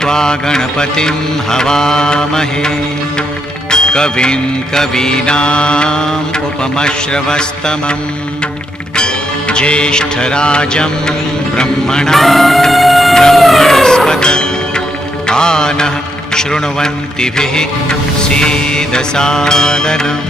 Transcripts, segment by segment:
त्वा गणपतिं हवामहे कविं कवीनाम् उपमश्रवस्तमम् ज्येष्ठराजं ब्रह्मणां ब्रह्मणस्पत आनः शृण्वन्तिभिः सीदसादनम्।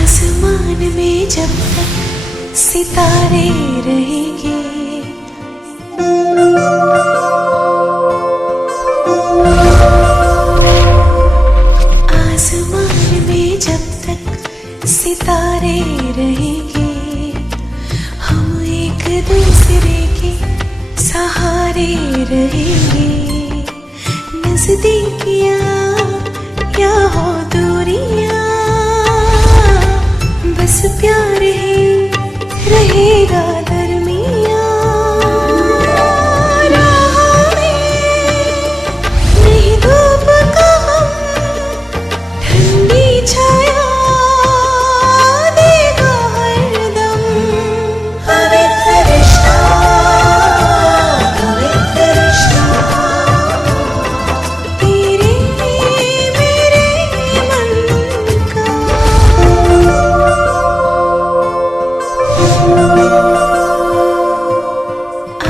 आसमान में जब तक सितारे रहेंगे, आसमान में जब तक सितारे रहेंगे, हम एक दूसरे के सहारे रहेंगे। नजदीकियां या हो दूरियां, बस प्यार ही रहेगा दरमियां। राह में नहीं धूप का हम, ठंडी छाया देगा हरदम। पवित्र रिश्ता, पवित्र रिश्ता, तेरे मेरे मन का।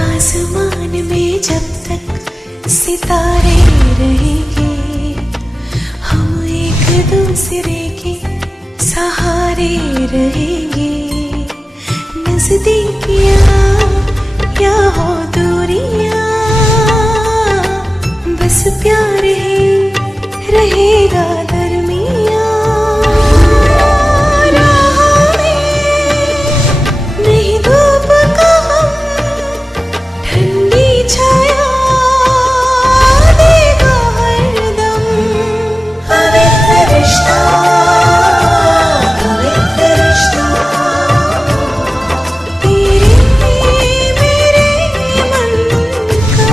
आसमान में जब तक सितारे रहेंगे, हम एक दूसरे के सहारे रहेंगे। नजदीकियां या हो दूरियां, बस प्यार ही रहेगा दरमियां। राह में नहीं धूप का हम, ठंडी छाया देगा हरदम। पवित्र रिश्ता, पवित्र रिश्ता, तेरे मेरे मन का।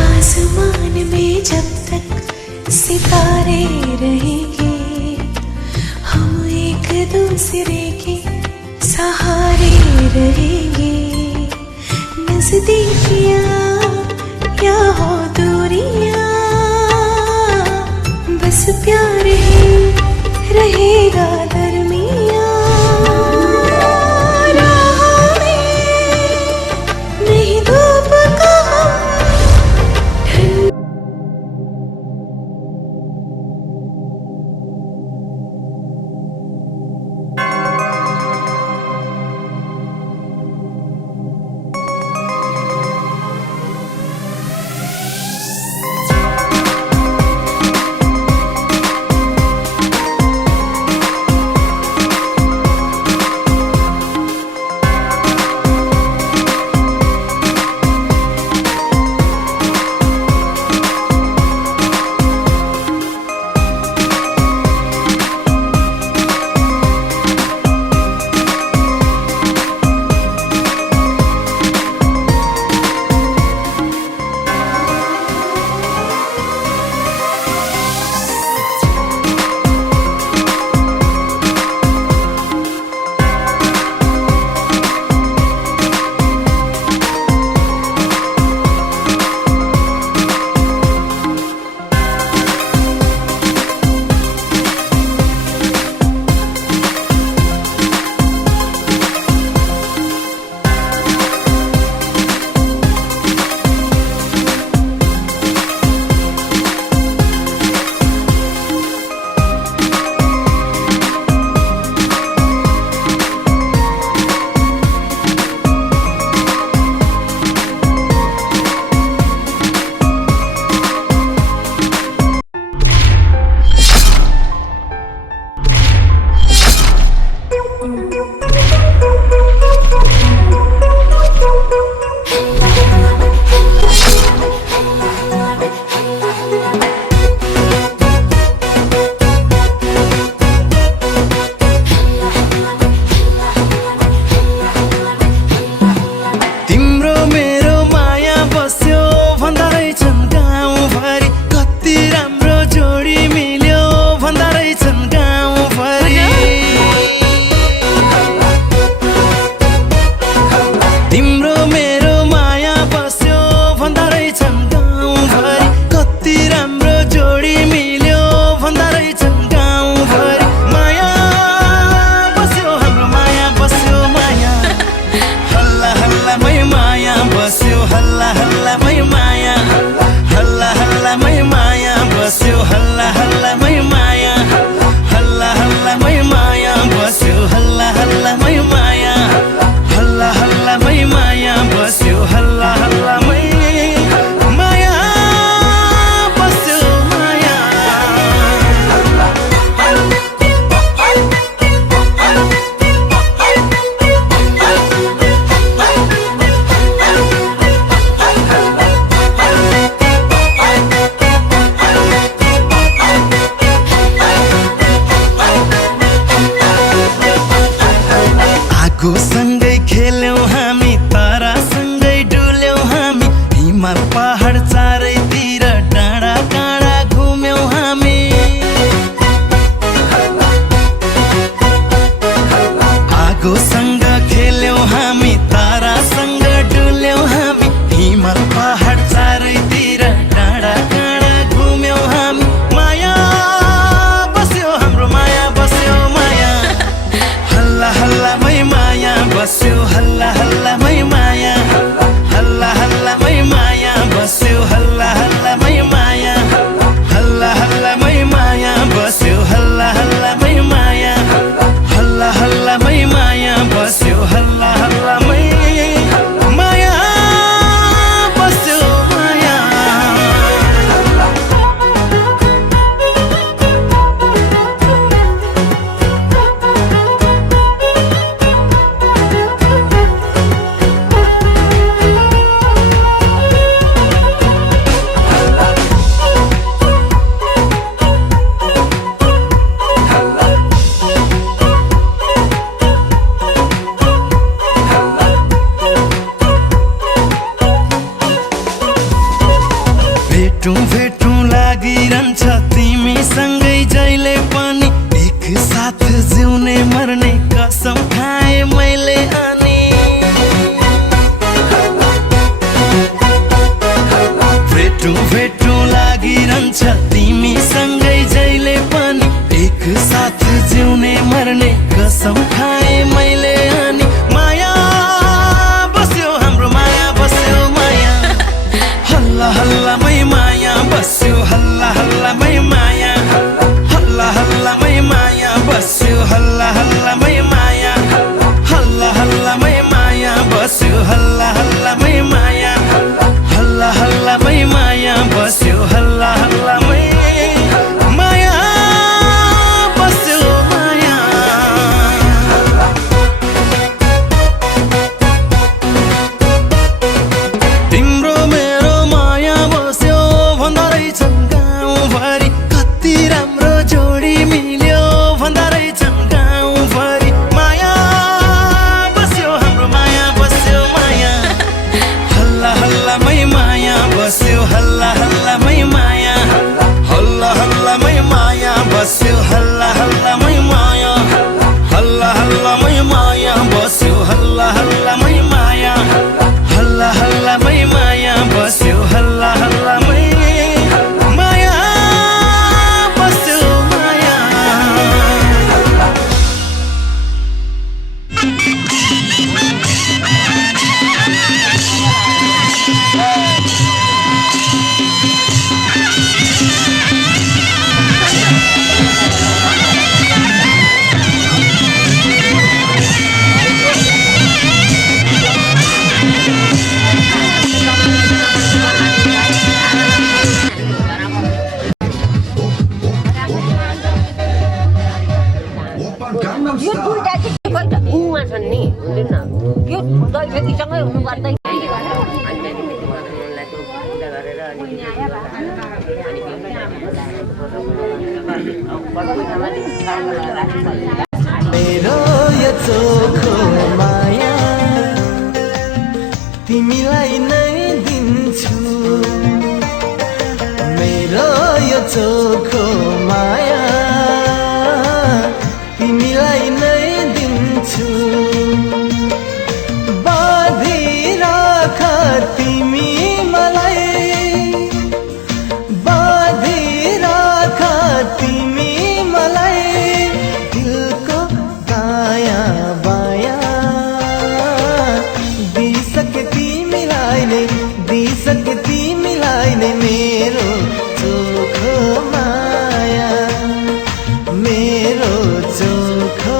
आसमान में जब तक सितारे रहेंगे, हम एक दूसरे के सहारे रहेंगे। नजदीकियां या हो दूरियां, बस प्यार ही रहेगा दरमियां। राह में नहीं धूप का हम, ठंडी आगो सँगै खेल्यौं हामी, तारासँगै डुल्यौं हामी, हिमाल पहाड चारैतिर डाँडा काँडा घुम्यौं हामी। आगोसँग खेल्यौं हामी, तारासँग डुल्यौं हामी, हिमाल पहाड चारैतिर डाँडा काँडा घुम्यौं हामी। माया बस्यो हाम्रो, माया बस्यो माया, हल्ला हल्लामै माया बस्यो, हल्ला हल्लामै माया, हल्ला हल्लामै माया बस्यो, हल्ला हल्लामै माया, हल्ला हल्लामै माया बस्यो, हल्ला हल्लामै माया, हल्ला हल्लामै माया बस्यो, हल्ला हल्लामै माया बस्यो माया। भेटौँ भेटौँ लागिरहन्छ तिमीसँगै जहिले पनि, एक साथ जिउने मर्ने कसम खाएँ मैले अनि। भेटौँ भेटौँ लागिरहन्छ तिमीसँगै जहिले पनि, एक साथ जिउने मर्ने कसम खाएँ मैले अनि। माया बस्यो हाम्रो, माया बस्यो माया, हल्ला हल्लामै माया बस्यो, हल्ला हल्लामै माया, हल्ला हल्लामै माया बस्यो, हल्ला हल्लामै माया, हल्ला हल्लामै माया बस्यो, हल्ला हल्लामै माया, हल्ला हल्लामै माया बस्यो, हल्ला हल्लामै माया बस्यो माया। तिम्रो मेरो माया बस्यो भन्दा रहेछन् गाउँभरि, कति राम्रो जोडी मिल्यो भन्दा रहेछन् गाउँभरि। माया बस्यो हाम्रो, माया बस्यो माया, हल्ला हल्लामै माया बस्यो, हल्ला हल्लामै माया, हल्ला हल्लामै माया बस्यो, हल्ला हल्लामै माया, हल्ला हल्लामै माया बस्यो, हल्ला हल्लामै माया, हल्ला हल्लामै माया बस्यो, हल्ला हल्लामै माया बस्यो माया। यो दुईटा चाहिँ कोही त उमा छन् नि, हुँदैन यो दैलेखीसँगै हुनु पर्दैन। मेरो यो चोखो माया तिमीलाई नै दिन्छु, मेरो यो चोखो माया तिमीलाई नै दिन्छु। बाँधिराख तिमी मलाई, बाँधिराख तिमी मलाई, दिलको दायाँ बायाँ दिइसके तिमीलाई नै, दिइसके तिमीलाई नै मेरो चोखो माया, मेरो चोखो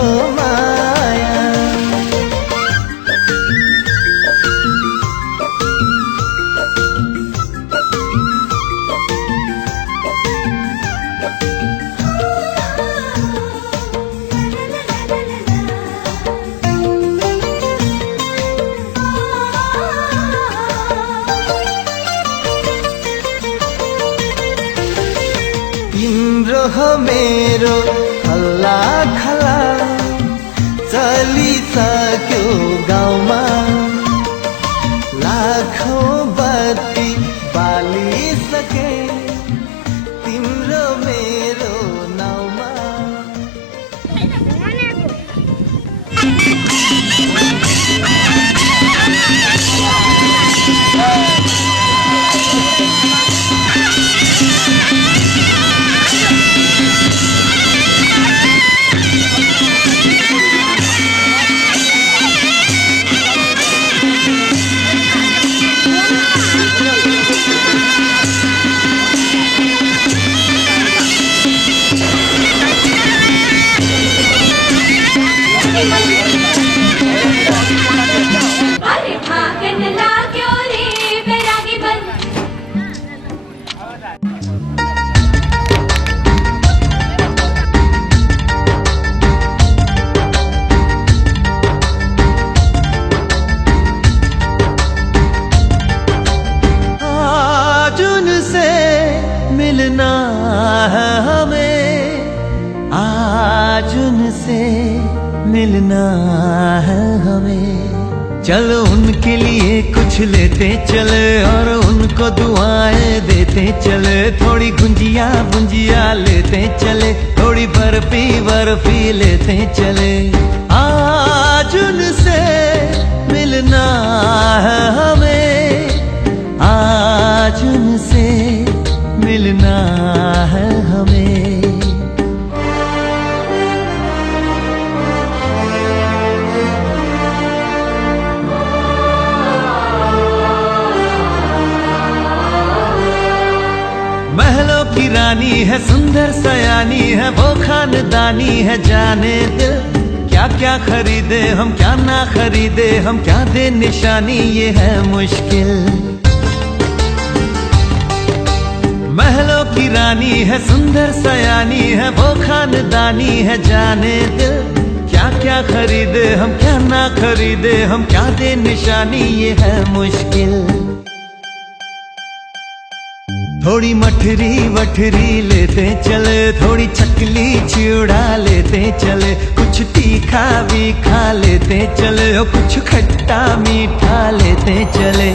अरे भागन लाग्यो रे बैरागी बन आज उनसे मिलना है हमें, आज उनसे मिलना है हमें। चलो उनके लिए कुछ लेते चले और उनको दुआएं देते चले। थोड़ी गुंजिया गुंजिया लेते चले, थोड़ी बर्फी बर्फी लेते चले। आज उनसे मिलना है हमें, आज उनसे मिलना है हमें। महलों की रानी है, सुंदर सयानी है, वो खानदानी है। जाने दिल क्या क्या खरीदे हम, क्या ना खरीदे हम, क्या दे निशानी, ये है मुश्किल। महलों की रानी है, सुंदर सयानी है, वो खानदानी है। जाने दिल क्या क्या खरीदे हम, क्या ना खरीदे हम, क्या दे निशानी, ये है मुश्किल। थोड़ी मठरी वठरी लेते चले, थोड़ी चकली चिड़ा लेते चले। कुछ तीखा भी खा लेते चले और कुछ खट्टा मीठा लेते चले।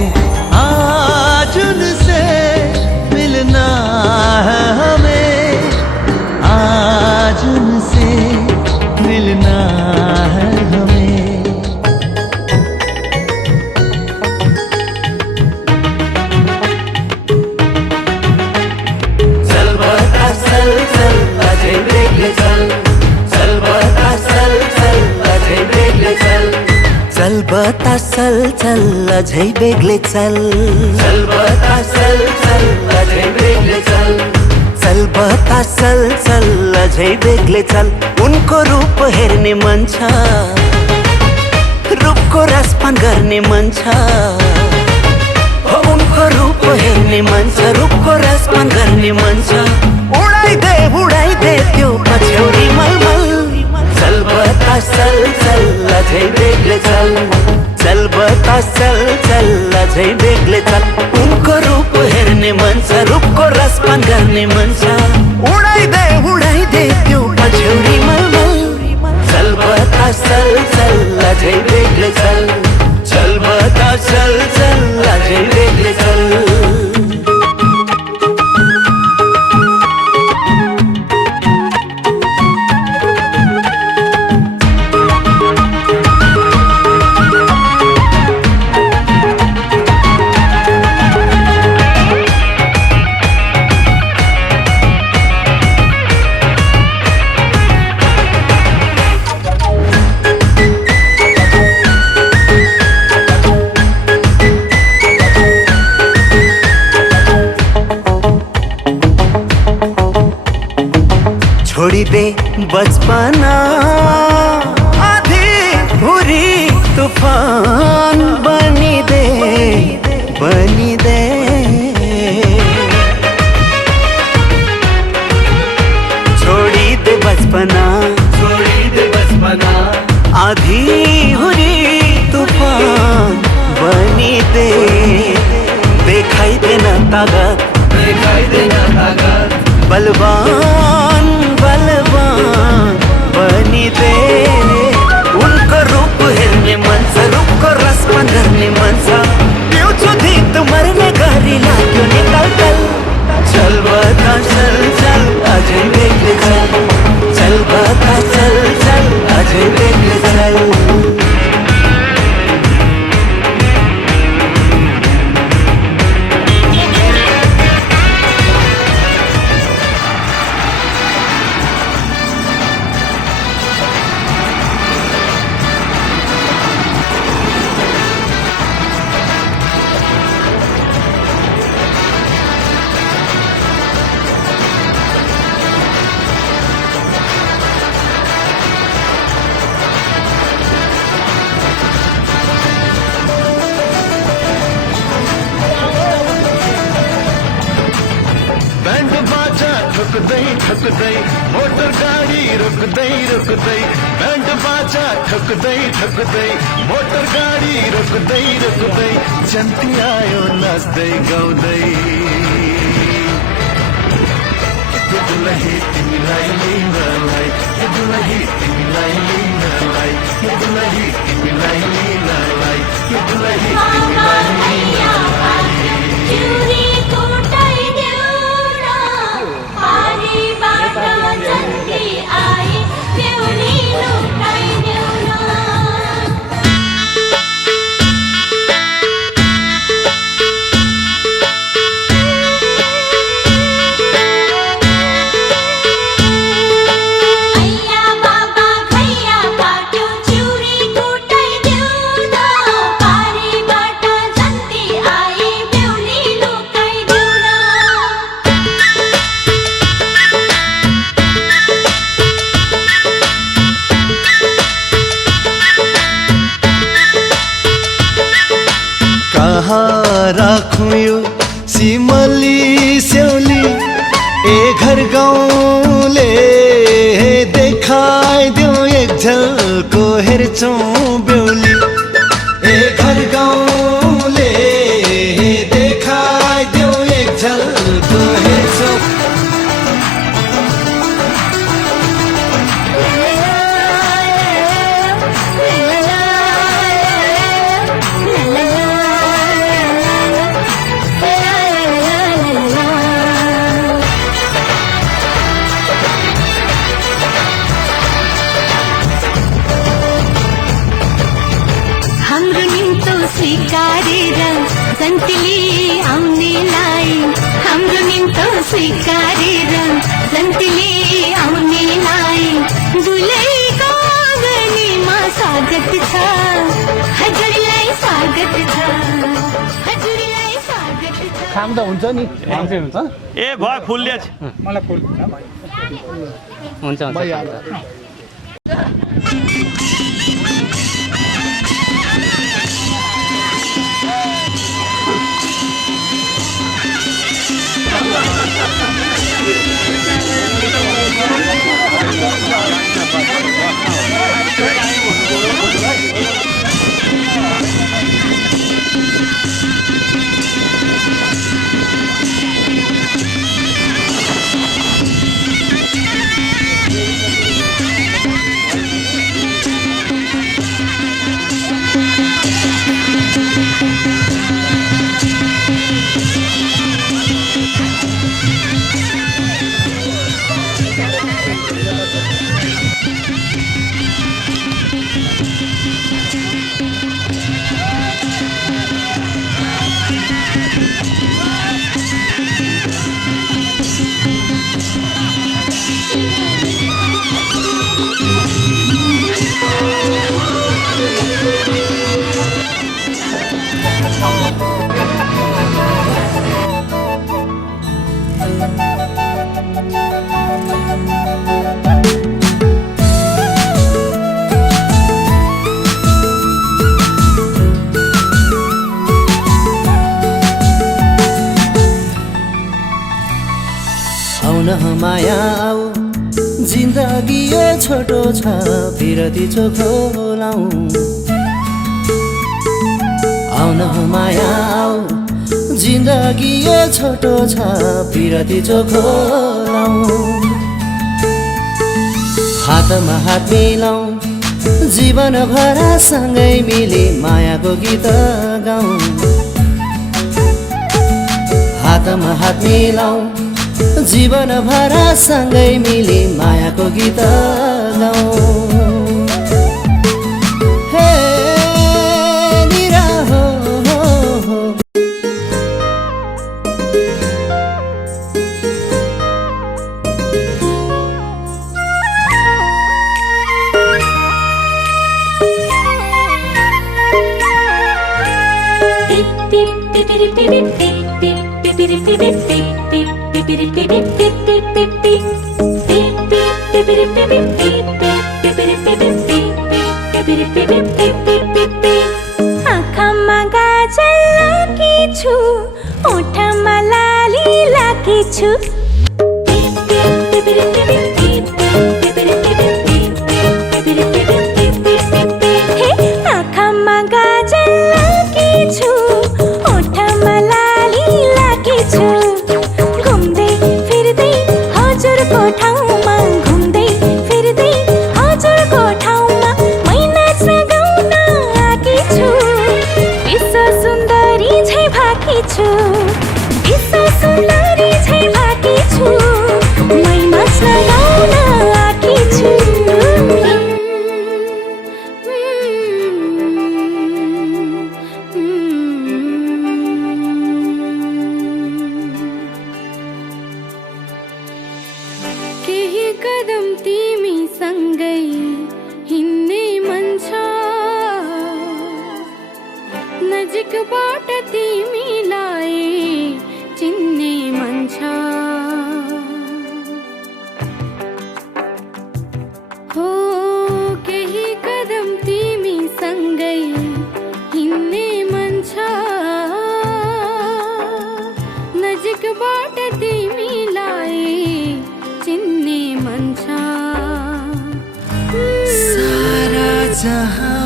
आज उनसे मिलना है हमें, आज उनसे मिलना है हमें। चल बता चल चल अझै बेग्लै चल, चल बता चल चल अझै बेग्लै चल, चल बता चल चल अझै बेग्लै चल। उनको रूप हेर्ने मन छ, रूपको रसपान गर्ने मन छ। उनको रूप हेर्ने मन छ, रूपको रसपान गर्ने मन छ। उडाइदे त्यो पछ्यौरी मलमल। चल बता चल चल अझै बेग्लै चल, चल बता चल चल अझै बेग्लै चल। उनको रूप हेर्ने मन छ, रूपको रसपान गर्ने मन छ। उडाइदे त्यो पछ्यौरी मलमल। चल बता चल चल अझै बेग्लै चल, चल बता चल चल अझै बेग्लै चल। छोड़ी दे बचपना, आधी भूरी तूफान बनी दे, बनी दे। छोड़ी दे बचपना, छोड़ी दे बचपना, आधी भूरी तूफान बनी दे। देखाई देना ताकत, देखाई देना ताकत। बलवान बलवान बनी दे। उनको रूप हेर्ने मन छ, रूपको रसपान गर्ने मन छ। पिउँछु धित मर्ने गरी लाग्यो नि तलतल। चल बता चल चल अझै बेग्लै चल, चल बता चल चल अझै बेग्लै चल। ठक्दै ठक्दै मोटर गाडी रोक्दै रोक्दै ब्यान्ड बाजा ठक्दै ठक्दै मोटर गाडी रोक्दै रोक्दै जन्ती आयो नाच्दै गाउँदै दुलही तिमीलाई लिनलाई दुलही तिमीलाई लिनलाई दुलही तिमीलाई लिनलाई दुलही तिमीलाई लिनलाई चुरी कुटाइदेऊ न पारीबाट जन्ती आई बेहुली लुकाइदेऊ न राखूं यो सिमली स्याउली ए घर गाउँले देखाइदियो एक झल्को हेर्छौँ बेहुली ए घर गाउँले देखाइदियो एक झल्को हेर्छौँ स्वीकारेर जन्तीले आउनेलाई हाम्रो निम्तो स्वीकारेर जन्तीले आउनेलाई दुलैको आँगनमा स्वागत छ हजुरलाई स्वागत छ हजुरलाई स्वागत छ काम त हुन्छ नि हुन्छ ए भयो फुल ल्याछ मलाई फुल हुन्छ माया आऊ जिन्दगी यो छोटो छ बिरती चोखो लाऊ आउन हो माया आऊ जिन्दगी यो छोटो छ बिरती चोखो लाऊ हातमा हात मिलाऊ जीवन भर सँगै मिली मायाको गीत गाऊ हातमा हात मिलाऊ जीवन भर सँगै मिली मायाको गीत गाऊ हे निरा हो आँखामा गाजल लागी छु ओठमा लाली लागी छु नजिकबाट तिमीलाई चिन्ने मन छ हो केही कदम तिमीसँगै हिँड्ने मन छ नजिकबाट तिमीलाई चिन्ने मन छ सारा जहांलाई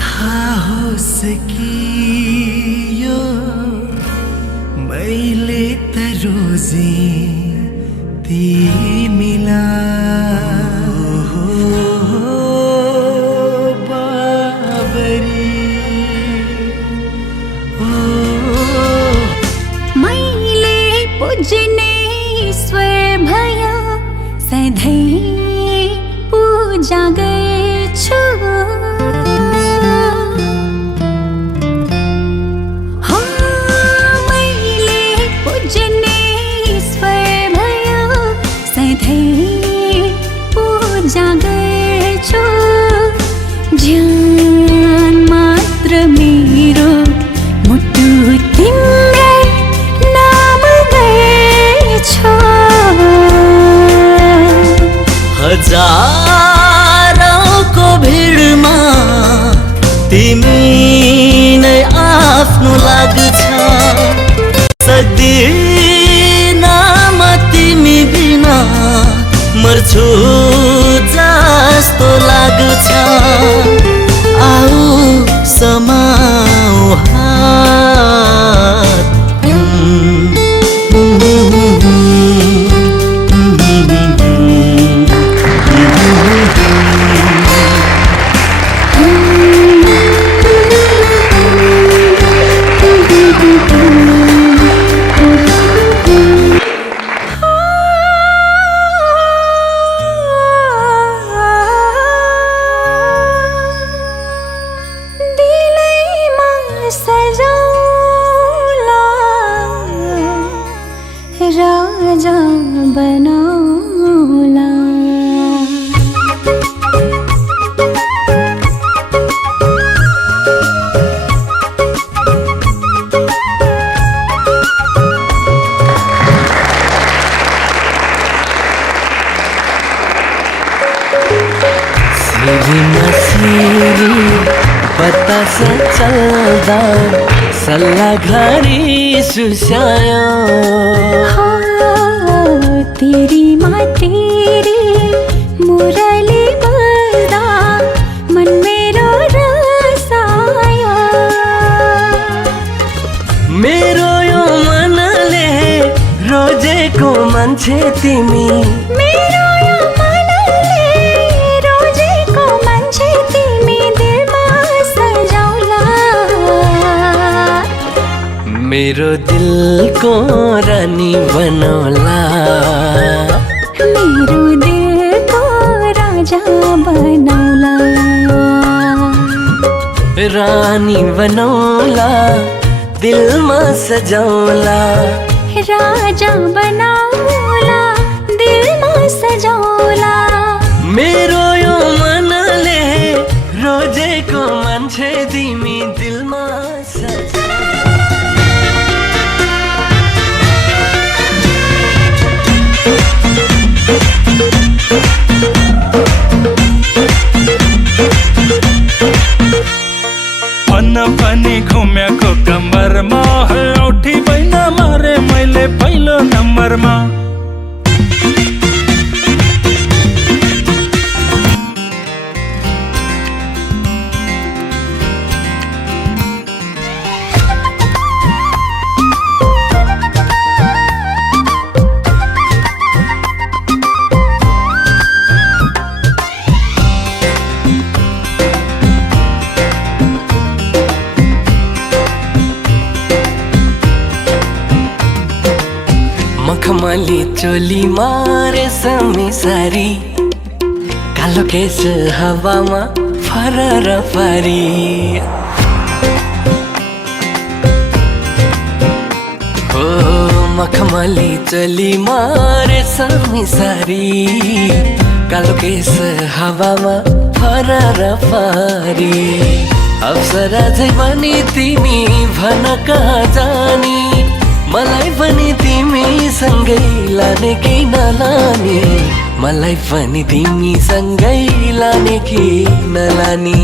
थाहा होस् कि यो मैले त रोजे तिमीलाई हो बाबरी ओ मैले पुज्ने ईश्वर भयो सधैँ पूजा गर्छु मैले पुज्ने ईश्वर भयो सधैँ पूजा गर्छु ज्ञान मात्र मेरो मुटु तिम्रै नाम गर्छु हजारौंको भिडमा तिमी नै आफ्नो लाग्छ सक्दिन म तिमी बिना मर्छु जस्तो लाग्छ आऊ समाऊ हात दिलैमा सजाउला राजा बनाउला सिरीमा सिरी बतास चल्दा सल्लाह घरी सुस्यायो तेरीमा तेरी मुरली बज्दा मन मेरो रसायो मेरो यो मनले रोजेको मान्छे तिमी मेरो यो मनले रोजेको मान्छे तिमी दिलमा सजाउला मेरो दिलको रानी बनौला मेरो दिलको राजा बनाउला रानी बनौला दिलमा सजाउला राजा बनाउला दिलमा सजाउला मेरो यो मनले रोजेको मान्छे तिमी दिलमा सजा भन्न पनि घुमेको कम्मरमा औठी बैन मारे मैले पहिलो नम्बरमा मखमली चोली मारे समी सारी कालो केस हावामा फरर पारी हो मखमली चोली मारे समी सारी कालो केस हावामा फरार पारी अप्सरा झै पनि तिमी भन कहाँ जानी मलाई पनि तिमी सँगै लाने कि नलाने मलाई पनि तिमी सँगै लाने कि नलाने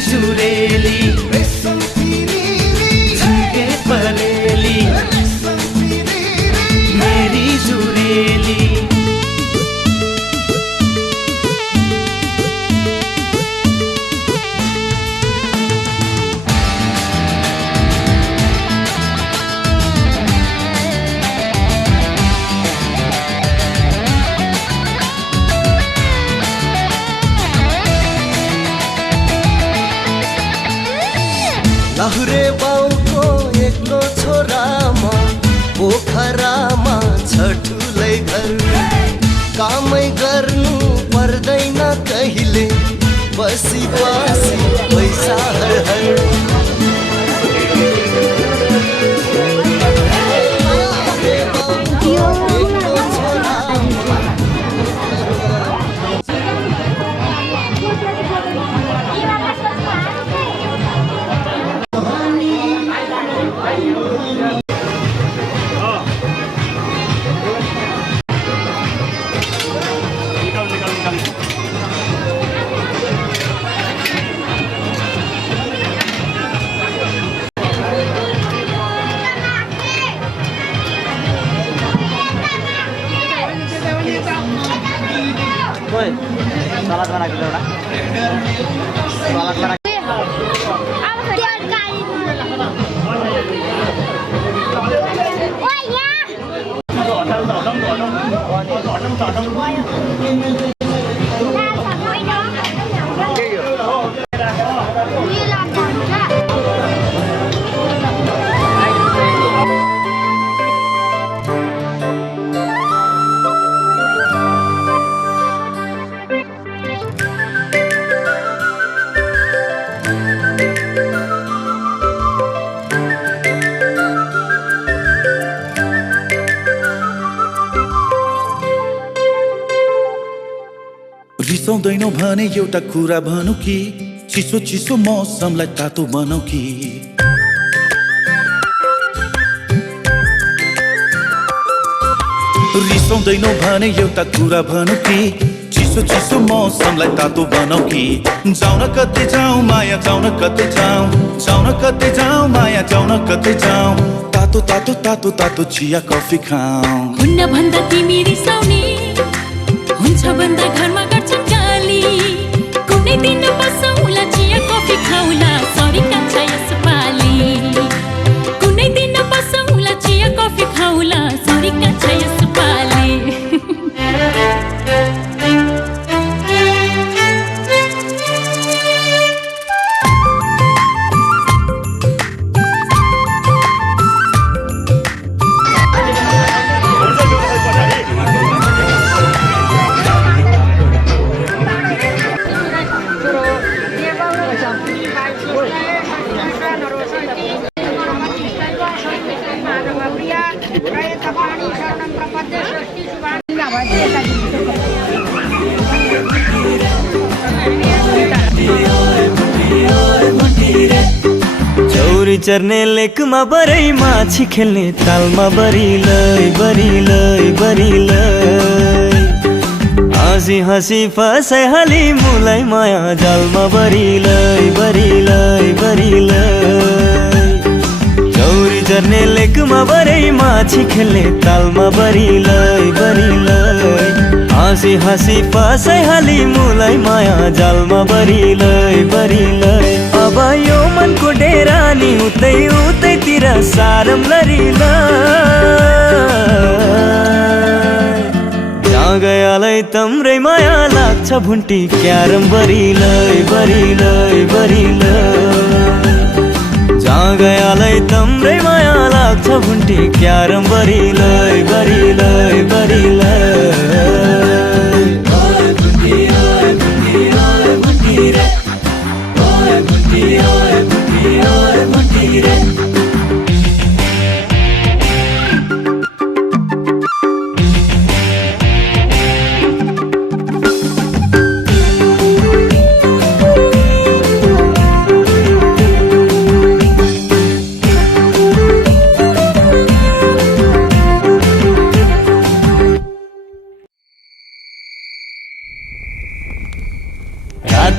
सुरेली झुके परेली मेरी सुरेली लाहुरे बाउको एक्लो छोरामा पोखरामा छ ठुलै घर कामै गर्नु पर्दैन कहिले बसी बसी पैसा हर सलाद बनाएको एउटा सलाद बनाएको रिसाउँदैनौ भने एउटा कुरा भनौ कि चिसो चिसो मौसमलाई तातो बनाऊ कि रिसाउँदैनौ भने एउटा कुरा भनौ कि चिसो चिसो मौसमलाई तातो बनाऊ कि जाउन कतै जाउँ माया जाउन कतै जाउँ जाउन कतै जाउँ माया जाउन कतै जाउँ तातो तातो तातो तातो चिया कफी खाऊ हुन्न भन्दा तिमी रिसाउने हुन्छ भन्दा घरमा गर्छन् गाली कुनै दिन बसौँला चिया कफी खाउला सरी कान्छ यसपालि कुनै दिन बसौँला चिया कफी खाउला सरी कान्छ यसपालि चर्ने लेकमा बरै माछी खेल्ने तालमा बरिलै बरिलै बरिलै हाँसी हाँसी फसाइहाली मुलाई माया जालमा बरिलै बरिलै बरिलै चौरी चर्ने लेकमा बरै माछी खेल्ने तालमा बरिलै बरिलै हाँसी हाँसी फसाइहाली मुलाई माया जालमा बरिलै बरिलै अब यो मनको डेरा नि उतै उतैतिर सारम लरिलै जहाँ गयालाई तम्रै माया लाग्छ भुन्टी क्यारम बरिलै बरिलै बरिलै जहाँ गयालाई तम्रै माया लाग्छ भुन्टी क्यारम बरिलै बरिलै बरिलै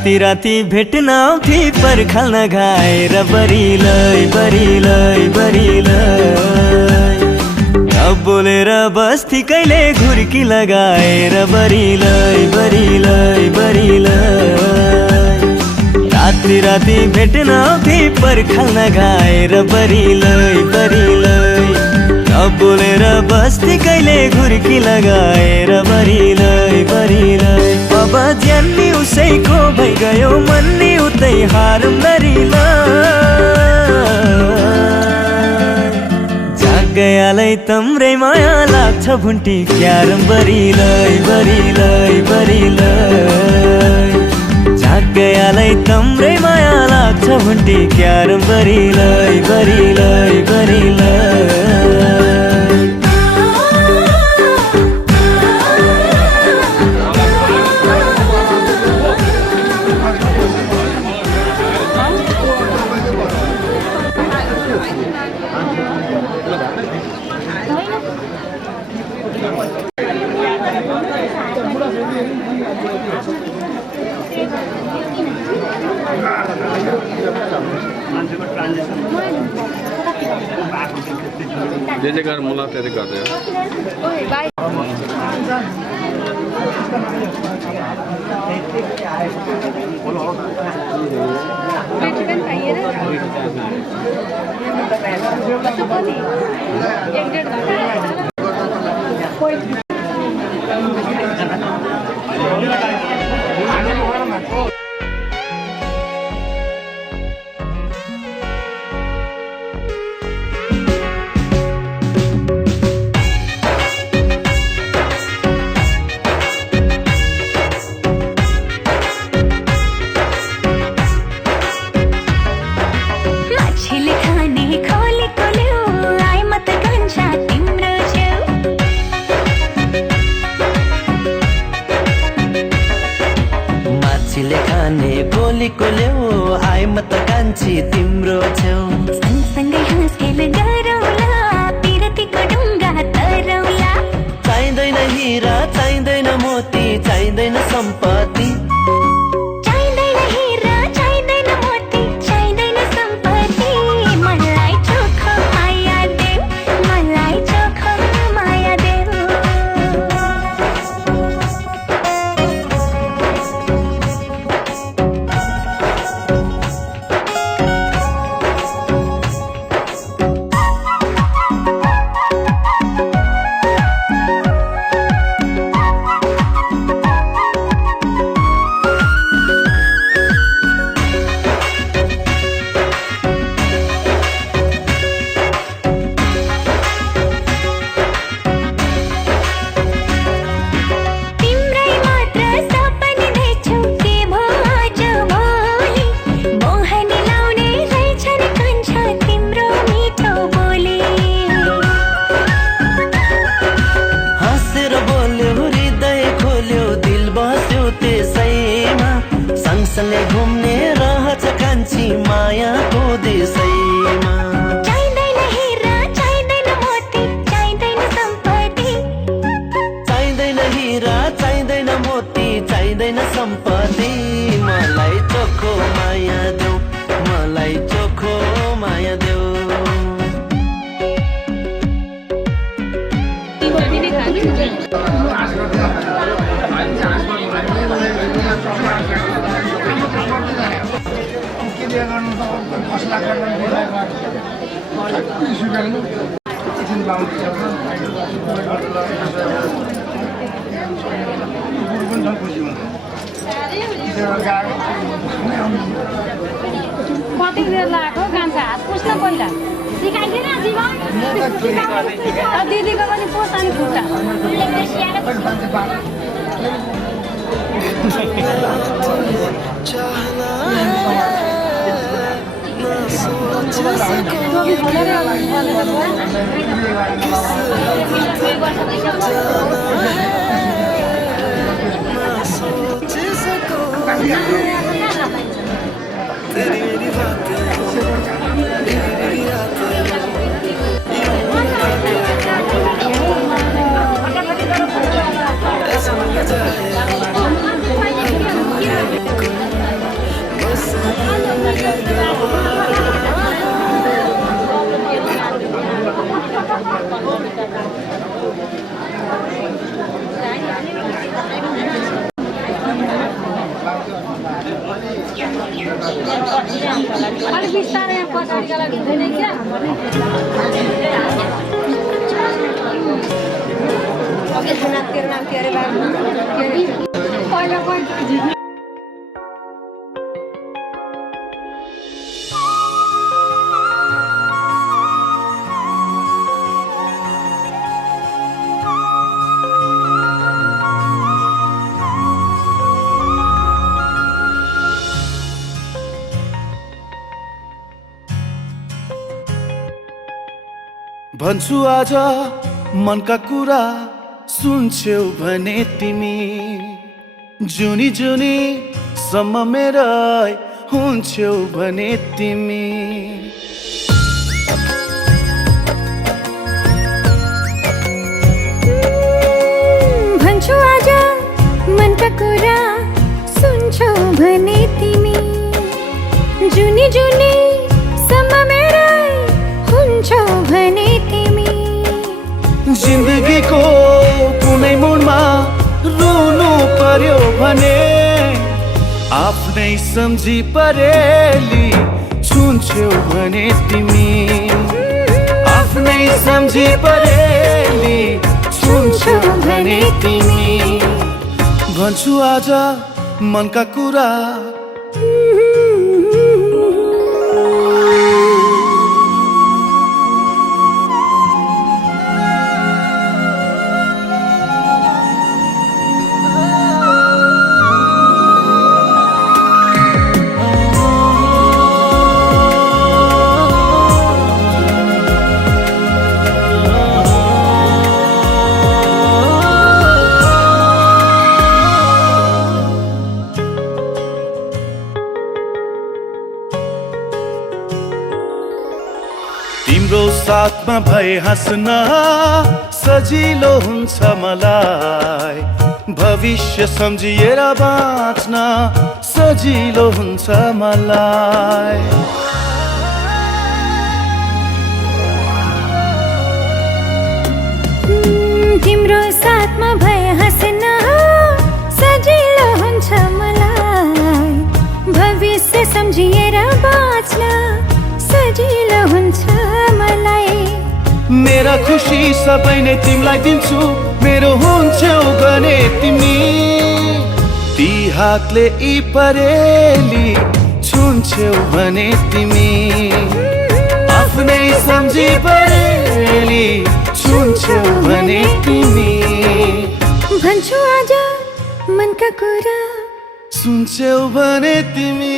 राती राती भेट्न आउँथे पर्खाल नगाएर बरिलै बरिलै बरिलै बोलेर बस्ती कहिले घुर्की लगाएर बरिलै बरिलै बरिलै राती राती भेट्न आउँथे पर्खाल नगाएर बरिलै बरिलै बोलेर बस्ती कहिले घुर्की लगाएर बरिलै बरिलै अब ज्यानी उसैको भइगयो मन्नी उतै हारम लरिलै जागयालाई तम्रै माया लाग्छ भुन्टी क्यारम बरिलै बरिलै बरिलै जागयालाई तम्रै माया लाग्छ भुन्टी क्यारम बरिलै बरिलै बरिलै जे जे गरेर मलाई त्यति गर्दै गोलीको ल्याऊ आइ म त कान्छी तिम्रो छेउ सँगसँगै हाँसखेल गरौला पिरतीको ढुङ्गा तरौला चाहिँदैन हिरा चाहिँदैन मोती चाहिँदैन सम्पत्ति चाहिँदैन हिरा चाहिँदैन मोती चाहिँदैन सम्पत्ति मलाई चोखो माया देऊ मलाई चोखो माया देऊ कति बेर लाग्यो कान्छ हात पुस्न पहिला सिकाइदिन जीवन दिदीको पनि पोस अनि खुट्टा अलिक बिस्तारै पछाडिका लागि हुँदैन क्या तेरो नाम के अरे पहिला पहिला भन्छु आज मनका कुरा सुन्छौ भने तिमी जुनी जुनी सम्म मेरै हुन्छौ भने तिमी भन्छु आज मनका कुरा सुन्छौ भने तिमी जुनी जुनी सम्म मेरै हुन्छौ भने जिन्दगीको कुनै मोडमा रुनु पर्यो भने आफ्नै सम्झी परेली छुन्छौ भने तिमी आफ्नै सम्झी परेली छुन्छौ भने तिमी भन्छु आज मनका कुरा तिम्रो साथमा भए हाँस्न सजिलो हुन्छ मलाई भविष्य सम्झिएर बाँच्न सजिलो हुन्छ मलाई तिम्रो साथमा भए हाँस्न सजिलो हुन्छ मलाई भविष्य सम्झिएर बाँच्न सजिलो हुन्छ मलाई मेरा खुसी सबै नै तिमीलाई दिन्छु मेरो हुन्छौ भने तिमी ती हातले यी परेली छुन्छौ भने तिमी आफ्नै सम्झी परेली छुन्छौ भने तिमी भन्छु आज मनका कुरा सुन्छौ भने तिमी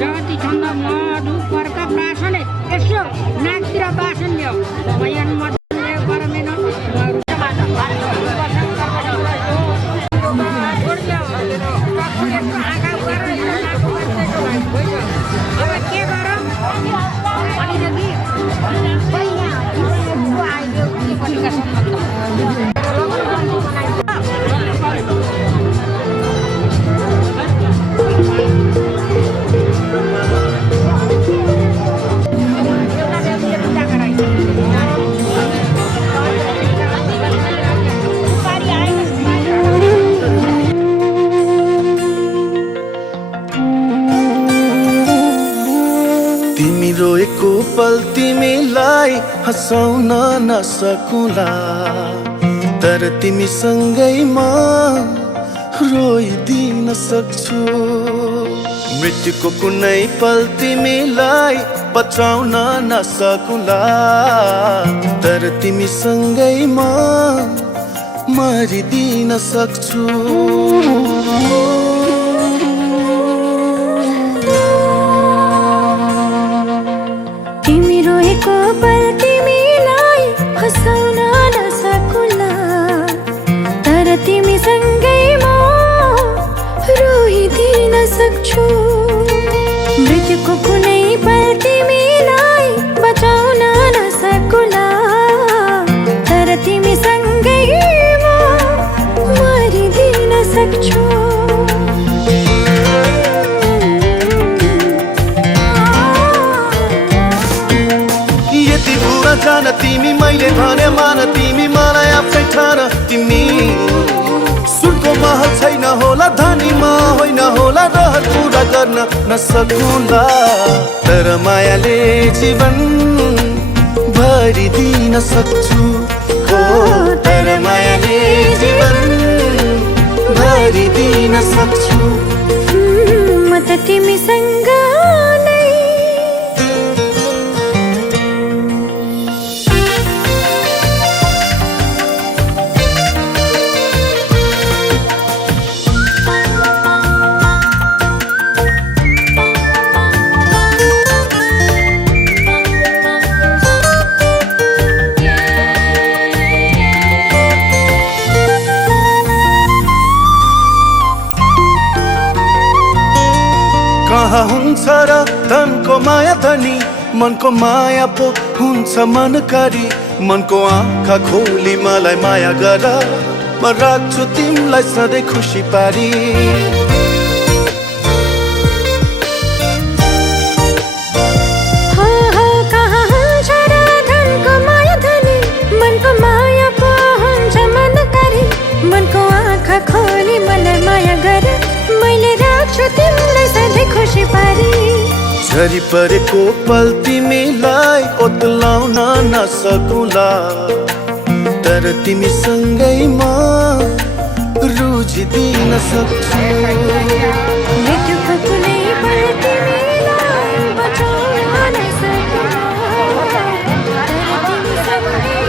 जगती छन्द मधु पर्क प्रासले यसो नाकतिर बासन ल्याऊ भयन मधुले गरमेन तिमी रोएको पल तिमीलाई हँसाउन नसकुला तर तिमीसँगैमा रोइदिन सक्छु मृत्युको कुनै पल तिमीलाई बचाउन नसकुला तर तिमीसँगैमा मरिदिन सक्छु तिमी रोएको पल तिमीलाई हँसाउन नसकुला तर तिमीसँगै म रोइदिन सक्छु मृत्युको कुनै पल तिमीलाई बचाउन नसकुला तर तिमीसँगै म मरिदिन सक्छु जान तिमी मैले भने मान तिमी मलाई आफै ठान तिमी सुनको महल छैन होला धनीमा होइन होला रहर पुरा गर्न नसकुला तर मायाले जीवन भरिदिन सक्छु हो तर मायाले जीवन भरिदिन सक्छु म त तिमीसँग कहाँ हुन्छ र धनको माया धनी मनको माया पो हुन्छ मनकारी मनको आँखा खोली मलाई माया गर म राख्छु तिमीलाई सधैँ खुसी पारी कहाँ हुन्छ र धनको माया धनी मनको माया पो हुन्छ मनकारी मनको आँखा खोली मलाई माया गर मैले राख्छु तिमीलाई सधैँ खुसी पारी झरी परेको पल तिमीलाई ओतलाउन नसकुला तर तिमीसँगै म रुझिदिन सक्छु मृत्युको कुनै पल तिमीलाई बचाउन नसकुला तर तिमीसँगै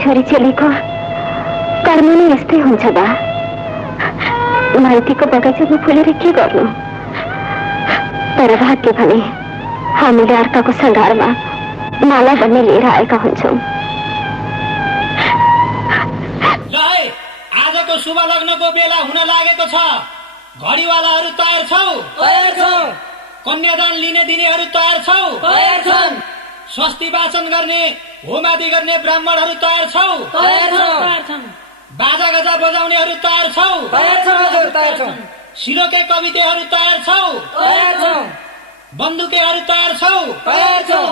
छोरी चेलीको कर्म नै यस्तै हुन्छ बा। माइतीको बगैँचामा फुलेर के गर्नु, तर भाग्य भने हामीले अर्काको सङ्घारमा माला बन्ने लिएर आएका हुन्छौँ। आजको शुभ लग्नको बेला हुन लागेको छ। घडीवालाहरू तयार छौ? कन्यादान लिने दिनेहरू तयार छौ? स्वस्ति वाचन गर्ने होमादि गर्ने ब्राह्मणहरू तयार छौ? बाजा गजा बजाउनेहरू तयार छौ? सिरोके कवितेहरू तयार छौ? बन्दुकेहरू तयार छौ?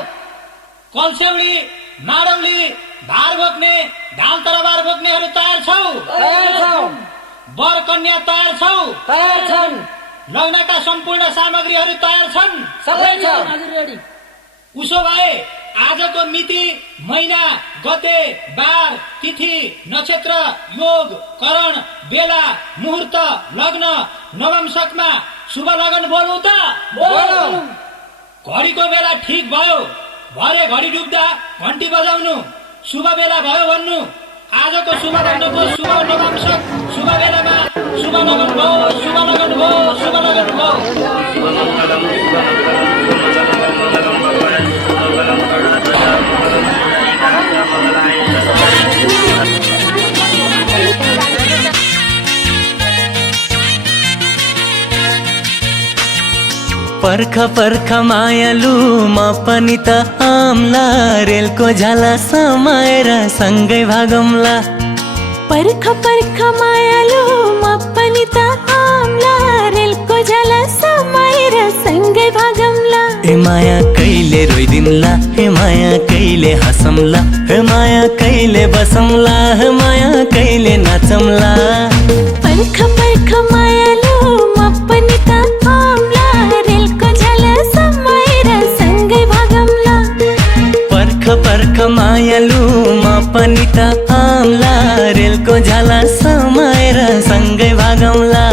कल्स्यौली माडौली भार बोक्ने ढाल तरबार बोक्नेहरू तयार छौ? वर कन्या तयार छौ? लग्नका सम्पूर्ण सामग्रीहरू तयार छन्? उसो भए आजको मिति, महिना, गते, बार, तिथि, नक्षत्र, योग, करण, बेला, मुहूर्त, लग्न, नवंशकमा शुभ लगन बोलौ त? घडीको बेला ठिक भयो, भरे घडी डुब्दा घन्टी बजाउनु, शुभ बेला भयो भन्नु। आजको शुभ लग्नको शुभ नवंशक शुभ बेलामा शुभ लगन भयो, शुभ लगन भयो, शुभ लगन भयो। पर्ख पर्ख मायालु म पनि त आम्ला, रेलको झाला समाएर सँगै भागौँला। पर्ख पर्ख मायालु म पनि त आम्ला, रेलको झाला समाएर सँगै भागौँला। हे माया कहिले रोइदिन्ला, हे माया कहिले हँसौँला, हे माया कहिले बसौँला, हे माया कहिले नाचौँला। पर्ख पर्ख मायालु म पनि त आम्ला, रेलको झाला समाएर सँगै भागौँला। पर्ख पर्ख मायालु म पनि त आम्ला, रेलको झाला समाएर सँगै भागौँला।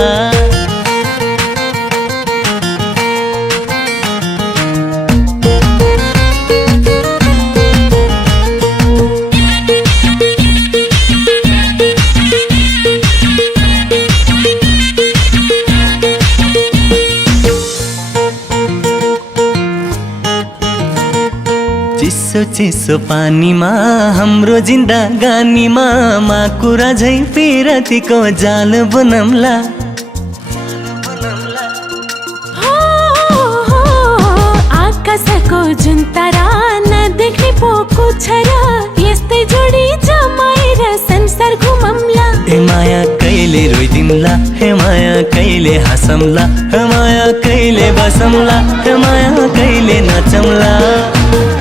चिसो चिसो पानीमा हाम्रो जिन्दगानीमा माकुरा झै पिरतीको जाल बुनौँला। आकाशको जुन तारा नदेख्ने पोको छ र, यस्तै जोडी जमाएर संसार घुमौँला। हे माया कहिले रोइदिन्ला, हे माया कहिले हँसौँला, हे माया कहिले बसौँला, हे माया कहिले नाचौँला।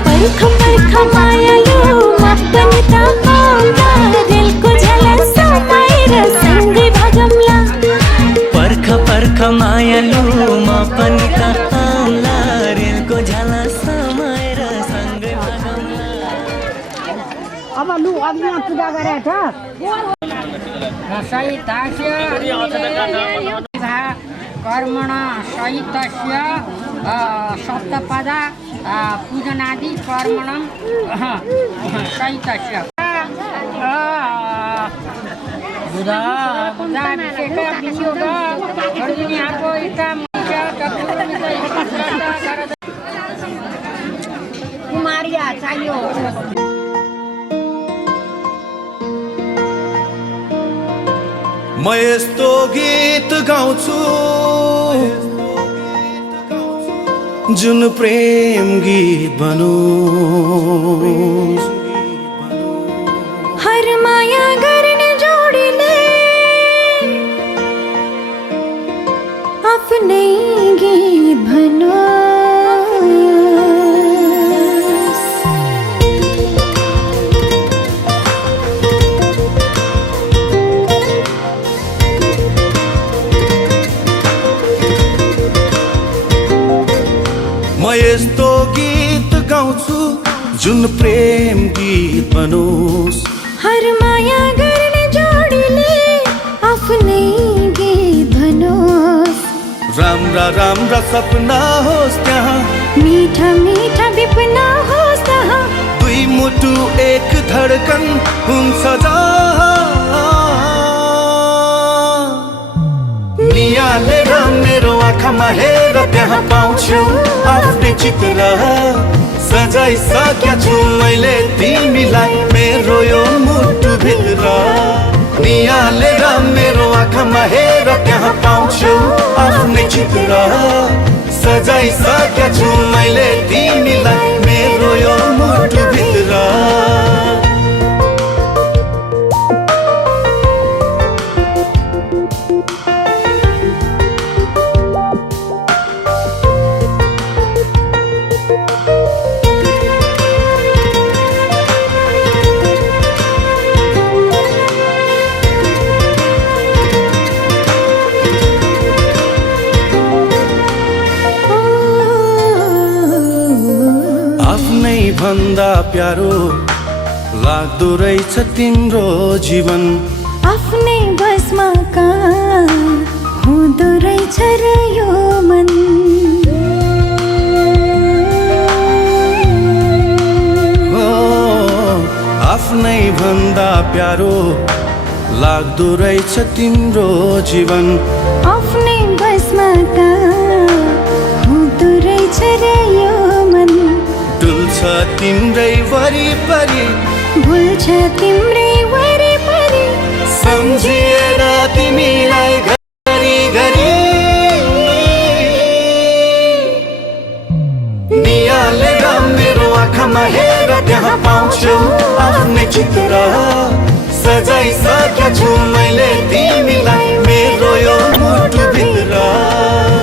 पर्ख पर्ख मायालु म पनि त आम्ला, रेलको झाला समाएर सँगै भागौँला। पर्ख पर्ख मायालु म पनि त आम्ला, रेलको झाला समाएर सँगै भागौँला। अब लु अब यहाँ पूजा गरेछ। सहितस्य कर्मण सहितस्य सप्तपदा पूजनादि कर्मणं सहितस्य बुधाभिषेक विनियोग अर्जुनीको इष्टा कुमारिया चाहियो। म यस्तो गीत गाउँछु जुन प्रेम गीत बनोस्। हर माया गर्ने जोडीले आफ्नै गीत भनोस्। म यस्तो गीत गाउँछु जुन प्रेम गीत बनोस्। हर माया गर्ने जोडीले आफ्नै गीत भनोस्। राम्रा राम्रा सपना होस् त्यहाँ, मीठा मीठा विपना होस् त्यहाँ, दुई मुठ मुटु एक धडकन हुन्छ नियालेर मेरो आँखामा हेर त्यहाँ पाउँछु आफ्नै चित्र सजाइसकेका छु मैले तिमीलाई मेरो यो मुटु भित्र नियालेर मेरो आँखामा हेर त्यहाँ पाउँछु आफ्नै चित्र सजाइसकेका छु मैले तिमीलाई मेरो यो मुटु भित्र भन्दा प्यारो लाग्दो रहेछ तिम्रो जीवन आफ्नै बसमा कहाँ हुँदो रहेछ र यो मन आफ्नै भन्दा प्यारो लाग्दो रहेछ तिम्रो जीवन आफ्नै बसमा कहाँ हुँदो रहेछ र यो मन डुल्छ तिम्रै वरिपरि भुल्छ तिम्रै वरिपरि सम्झिएर तिमीलाई घरि घरि नियालेर मेरो आँखामा हेर त्यहाँ पाउँछु आफ्नै चित्र सजाइसकेका छु मैले तिमीलाई मेरो यो मुटु भित्र